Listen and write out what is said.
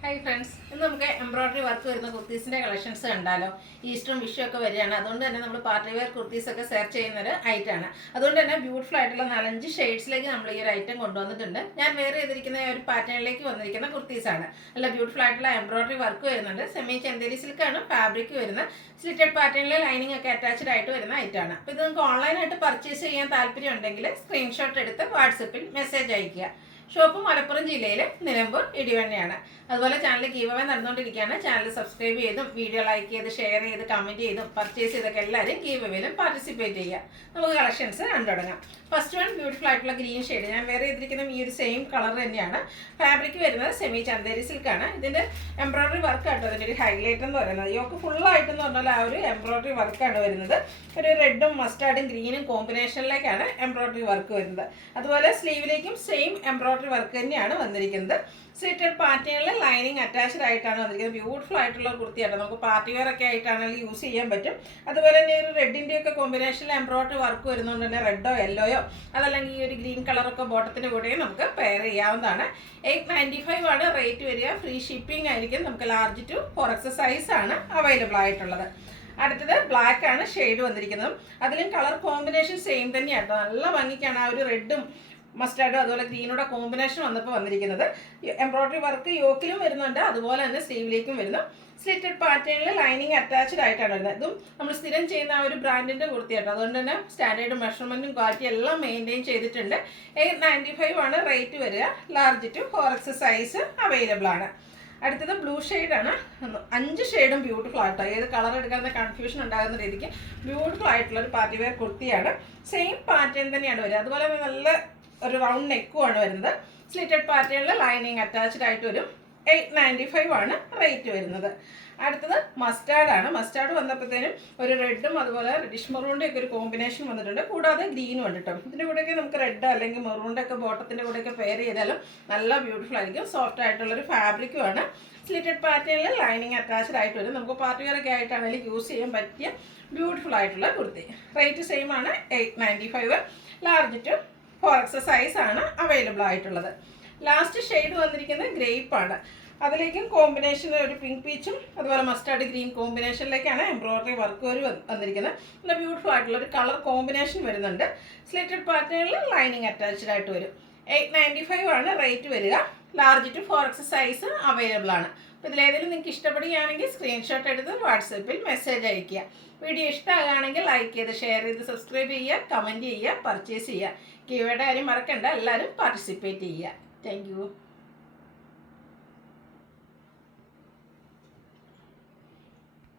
Hi friends, ഇന്ന് നമുക്ക് embroidery work വരുന്ന കുർത്തീസിൻ്റെ കളക്ഷൻസ് കണ്ടാലോ. ഈസ്റ്ററും വിഷു ഒക്കെ വരികയാണ്. അതുകൊണ്ട് തന്നെ നമ്മൾ പാർട്ടി വെയർ കുർത്തീസൊക്കെ സെർച്ച് ചെയ്യുന്നൊരു ഐറ്റമാണ്. അതുകൊണ്ട് തന്നെ ബ്യൂട്ടിഫുൾ ആയിട്ടുള്ള 4-5 ഷെയ്ഡ്സിലേക്ക് നമ്മൾ ഈ ഒരു ഐറ്റം കൊണ്ടുവന്നിട്ടുണ്ട്. ഞാൻ വെയർ ചെയ്തിരിക്കുന്ന ഒരു പാറ്റേണിലേക്ക് വന്നിരിക്കുന്ന കുർത്തീസാണ്. നല്ല ബ്യൂട്ടിഫുൾ ആയിട്ടുള്ള എംബ്രോയ്ഡറി വർക്ക് വരുന്നുണ്ട്. സെമി ചെന്തേരി സിൽക്കാണ് ഫാബ്രിക് വരുന്നത്. സ്ലിറ്റഡ് പാറ്റേണിൽ ലൈനിങ് ഒക്കെ അറ്റാച്ച്ഡ് ആയിട്ട് വരുന്ന ഐറ്റമാണ്. അപ്പോൾ ഇത് നിങ്ങൾക്ക് ഓൺലൈനായിട്ട് പർച്ചേസ് ചെയ്യാൻ താല്പര്യം ഉണ്ടെങ്കിൽ സ്ക്രീൻഷോട്ട് എടുത്ത് വാട്സപ്പിൽ മെസ്സേജ് അയയ്ക്കുക. ഷോപ്പ് മലപ്പുറം ജില്ലയിൽ നിലമ്പൂർ ഇടിവണ്ണയാണ്. അതുപോലെ ചാനൽ ഗീവ് അവേ നടന്നുകൊണ്ടിരിക്കുകയാണ്. ചാനൽ സബ്സ്ക്രൈബ് ചെയ്തും വീഡിയോ ലൈക്ക് ചെയ്ത് ഷെയർ ചെയ്ത് കമൻറ്റ് ചെയ്തും പർച്ചേസ് ചെയ്തൊക്കെ എല്ലാവരും ഗീവ് അവേയിലും പാർട്ടിസിപ്പേറ്റ് ചെയ്യുക. നമുക്ക് കളക്ഷൻസ് കണ്ടു തുടങ്ങാം. ഫസ്റ്റ് വൺ ബ്യൂട്ടിഫുൾ ആയിട്ടുള്ള ഗ്രീൻ ഷെയ്ഡ്. ഞാൻ വേറെ ചെയ്തിരിക്കുന്ന ഈ ഒരു സെയിം കളർ തന്നെയാണ്. ഫാബ്രിക് വരുന്നത് സെമി ചന്തേരി സിൽക്കാണ്. ഇതിൻ്റെ എംബ്രോയ്ഡറി വർക്ക് ആട്ടോ അതിൻ്റെ ഒരു ഹൈലൈറ്റ് എന്ന് പറയുന്നത്. യോക്ക് ഫുള്ളായിട്ടെന്ന് പറഞ്ഞാൽ ആ ഒരു എംബ്രോയ്ഡറി വർക്കാണ് വരുന്നത്. ഒരു റെഡും മസ്റ്റാർഡും ഗ്രീനും കോമ്പിനേഷനിലേക്കാണ് എംബ്രോയ്ഡറി വർക്ക് വരുന്നത്. അതുപോലെ സ്ലീവിലേക്കും സെയിം എംബ്രോയ്ഡറി വർക്ക് തന്നെയാണ് വന്നിരിക്കുന്നത്. സ്ലിറ്റഡ് പാറ്റേണിൽ ലൈനിങ് അറ്റാച്ച്ഡ് ആയിട്ടാണ് വന്നിരിക്കുന്നത്. ബ്യൂട്ടിഫുൾ ആയിട്ടുള്ള കുർത്തിയായിട്ട് നമുക്ക് പാർട്ടി വെയർ ഒക്കെ ആയിട്ടാണെങ്കിൽ യൂസ് ചെയ്യാൻ പറ്റും. അതുപോലെ തന്നെ ഒരു റെഡിൻ്റെ ഒക്കെ കോമ്പിനേഷനിൽ എംബ്രോയ്ഡറി വർക്ക് വരുന്നതുകൊണ്ട് തന്നെ റെഡോ യെല്ലോയോ അതല്ലെങ്കിൽ ഈ ഒരു ഗ്രീൻ കളറൊക്കെ ബോട്ടത്തിൻ്റെ കൂടെയും നമുക്ക് പെയർ ചെയ്യാവുന്നതാണ്. 895 ആണ് റേറ്റ് വരിക. ഫ്രീ ഷിപ്പിംഗ് ആയിരിക്കും. നമുക്ക് ലാർജ് ടു 4X സൈസ് ആണ് അവൈലബിൾ ആയിട്ടുള്ളത്. അടുത്തത് ബ്ലാക്ക് ആണ് ഷെയ്ഡ് വന്നിരിക്കുന്നത്. അതിലും കളർ കോമ്പിനേഷൻ സെയിം തന്നെയാണ്. നല്ല ഭംഗിക്കാണ് ആ ഒരു റെഡും മസ്റ്റാർഡും അതുപോലെ ഗ്രീനോടെ കോമ്പിനേഷൻ വന്നപ്പോൾ വന്നിരിക്കുന്നത്. എംബ്രോയ്ഡറി വർക്ക് യോക്കിലും വരുന്നുണ്ട്, അതുപോലെ തന്നെ സ്ലീവിലേക്കും വരുന്നു. സ്ലിറ്റഡ് പാറ്റേണിൽ ലൈനിങ് അറ്റാച്ച്ഡ് ആയിട്ടാണ് വരുന്നത്. ഇതും നമ്മൾ സ്ഥിരം ചെയ്യുന്ന ആ ഒരു ബ്രാൻഡിൻ്റെ കുർത്തിയാട്ടോ. അതുകൊണ്ട് തന്നെ സ്റ്റാൻഡേർഡ് മെഷർമെൻറ്റും ക്വാളിറ്റി എല്ലാം മെയിൻറ്റെയിൻ ചെയ്തിട്ടുണ്ട്. 895 ആണ് റേറ്റ് വരിക. Large to 4X size available ആണ്. അടുത്തത് ബ്ലൂ ഷെയ്ഡാണ്. 5 ഷെയ്ഡും ബ്യൂട്ടിഫുൾ ആയിട്ടോ. ഏത് കളർ എടുക്കാത്ത കൺഫ്യൂഷൻ ഉണ്ടാകുന്ന രീതിക്ക് ബ്യൂട്ടിഫുൾ ആയിട്ടുള്ള ഒരു പാർട്ടി വെയർ കുർത്തിയാണ്. സെയിം പാറ്റേൺ തന്നെയാണ് വരിക. അതുപോലെ തന്നെ നല്ല ഒരു റൗണ്ട് നെക്കുമാണ് വരുന്നത്. സ്ലിറ്റഡ് പാറ്റേണിൽ ലൈനിങ് അറ്റാച്ച്ഡ് ആയിട്ട് വരും. 895 ആണ് റേറ്റ് വരുന്നത്. അടുത്തത് മസ്റ്റാർഡാണ്. മസ്റ്റാർഡ് വന്നപ്പോഴത്തേനും ഒരു റെഡും അതുപോലെ റെഡിഷ് മെറൂണിൻ്റെ ഒക്കെ ഒരു കോമ്പിനേഷൻ വന്നിട്ടുണ്ട്. കൂടാതെ ഗ്രീനും ഉണ്ട് കേട്ടോ. ഇതിൻ്റെ കൂടെയൊക്കെ നമുക്ക് റെഡ് അല്ലെങ്കിൽ മെറൂണിൻ്റെ ഒക്കെ ബോട്ടത്തിൻ്റെ കൂടെയൊക്കെ പെയർ ചെയ്താലും നല്ല ബ്യൂട്ടിഫുൾ ആയിരിക്കും. സോഫ്റ്റ് ആയിട്ടുള്ളൊരു ഫാബ്രിക്കുമാണ്. സ്ലിറ്റഡ് പാറ്റേണിൽ ലൈനിങ് അറ്റാച്ച്ഡ് ആയിട്ട് വരും. നമുക്ക് പാർട്ടി വെയർ ഒക്കെ ആയിട്ടാണെങ്കിൽ യൂസ് ചെയ്യാൻ പറ്റിയ ബ്യൂട്ടിഫുൾ ആയിട്ടുള്ള കുർത്തി. റേറ്റ് സെയിം ആണ്. 895. ലാർജ് ടു 4X സൈസ് ആണ് അവൈലബിൾ ആയിട്ടുള്ളത്. ലാസ്റ്റ് ഷെയ്ഡ് വന്നിരിക്കുന്നത് ഗ്രേപ്പാണ്. അതിലേക്കും കോമ്പിനേഷൻ ഒരു പിങ്ക് പീച്ചും അതുപോലെ മസ്റ്റാർഡ് ഗ്രീൻ കോമ്പിനേഷനിലേക്കാണ് എംബ്രോയ്ഡറി വർക്ക് വന്നിരിക്കുന്നത്. നല്ല ബ്യൂട്ടിഫുൾ ആയിട്ടുള്ള ഒരു കളർ കോമ്പിനേഷൻ വരുന്നുണ്ട്. സ്ലിറ്റഡ് പാറ്റേണിൽ ലൈനിങ് അറ്റാച്ച്ഡ് ആയിട്ട് വരും. 895 ആണ് റേറ്റ് വരിക. Large to 4X size available ആണ്. അപ്പോൾ ഇതിലേതെങ്കിലും നിങ്ങൾക്ക് ഇഷ്ടപ്പെടുകയാണെങ്കിൽ സ്ക്രീൻഷോട്ട് എടുത്ത് വാട്സപ്പിൽ മെസ്സേജ് അയയ്ക്കുക. വീഡിയോ ഇഷ്ടമാകുകയാണെങ്കിൽ ലൈക്ക് ചെയ്ത് ഷെയർ ചെയ്ത് സബ്സ്ക്രൈബ് ചെയ്യുക, കമൻറ്റ് ചെയ്യുക, പർച്ചേസ് ചെയ്യുക. ഗീവയുടെ കാര്യം മറക്കണ്ട. എല്ലാവരും പാർട്ടിസിപ്പേറ്റ് ചെയ്യുക. Thank you.